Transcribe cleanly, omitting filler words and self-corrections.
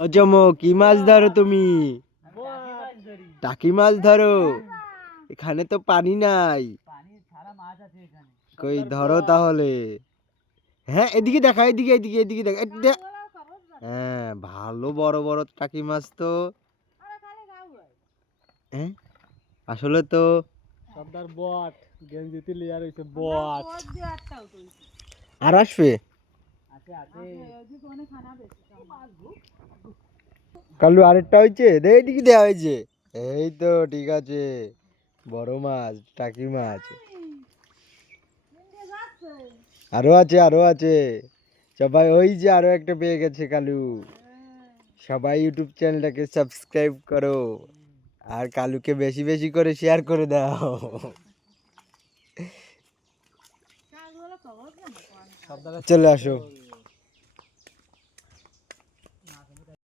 অজমো কি মাছ ধরো তুমি? টাকি মাছ ধরো? এখানে তো পানি নাই। কই ধরো তাহলে। হ্যাঁ এদিকে দেখা, এদিকে এদিকে এদিকে দেখা, হ্যাঁ ভালো বড় বড় টাকি মাছ তো। হ্যাঁ আসলে তো সর্দার বট গেঞ্জিতে লিয়ার হইছে বট। আর আসবে কালু আরেকটা হয়েছে দে, এদিকে দেওয়া হয়েছে। এই তো ঠিক আছে, বড় মাছ টাকি মাছ আরো আছে, আরো আছে। সবাই ওই যে আরো একটা পেয়ে গেছে কালু। সবাই ইউটিউব চ্যানেলটাকে সাবস্ক্রাইব করো আর কালুকে বেশি বেশি করে শেয়ার করে দাও। চলে আসো।